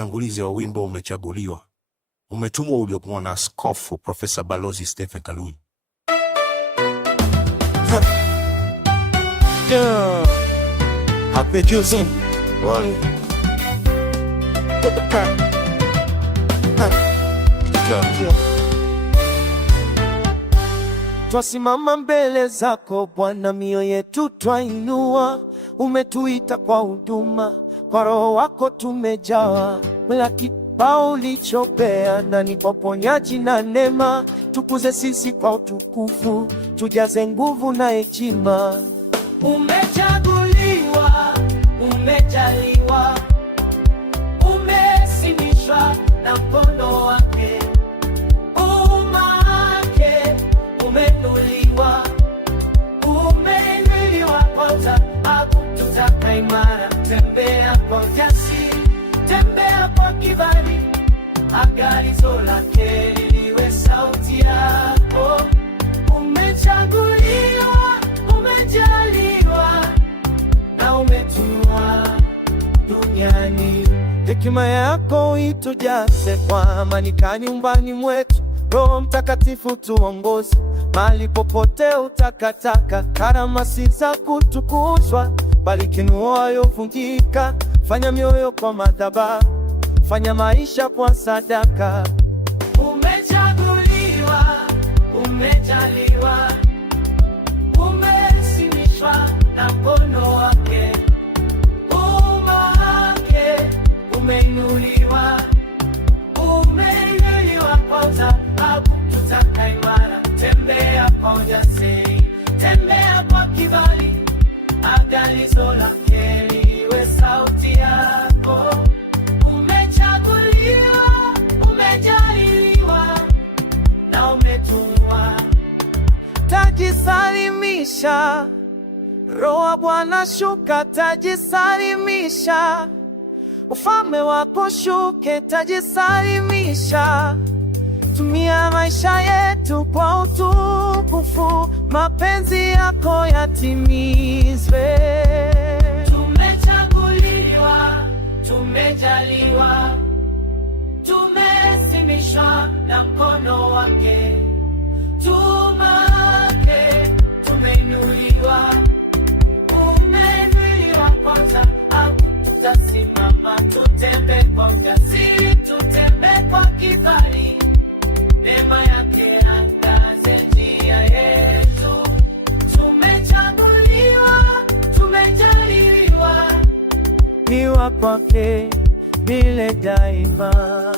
Utangulizi wa wimbo umechaguliwa. Umetumwa uliokuwa na Askofu Profesa Balozi Stephen Kalui. Happy Juicy. Twasimama mbele zako Bwana, mioyo yetu twainua. Umetuita kwa huduma, kwa Roho wako tumejawa. Kila kibao ulichopeana ni uponyaji na neema. Tukuze sisi kwa utukufu, tujaze nguvu na hekima. Umechaguliwa, umejaliwa, umesimishwa na mkono wake. Umenuliwa kwa sababu tutaka imara. Tembea kwa ujasiri, tembea kwa kibali. Angalizo lake liwe sauti yako. Umechaguliwa, umejaliwa na umetumwa duniani. Hekima yako itujaze kwa amani nyumbani mwetu. Roho Mtakatifu tuongoze mahali popote utakataka. Karama si za kutukuzwa, bali kinua yovunjika. Fanya mioyo kwa madhabahu, fanya maisha kwa sadaka. Umechaguliwa, umejaliwa, umesimishwa na mkono wake. Umeinuliwa, umeinuliwa kwa sababu tutaka imara. Tembea kwa ujasiri, tembea kwa kibali. Angalizo lake liwe sauti yako. Umechaguliwa, umejaliwa na umetumwa. Tajisalimisha, Roho wa Bwana shuka. Tajisalimisha, ufalme wako shuke. Tajisalimisha, tumia maisha yetu kwa utukufu. Mapenzi yako yatimizwe. Tumechaguliwa, tumejaliwa, tumesimishwa na mkono wake. Tumeinuliwa, umeinuliwa kwanza. Tutasimama, tutembe kwa ujasiri, tutembe kwa kibali. Neema yake angaze njia yetu. Tumechaguliwa, tumejaliwa, ni wa kwake milele daima.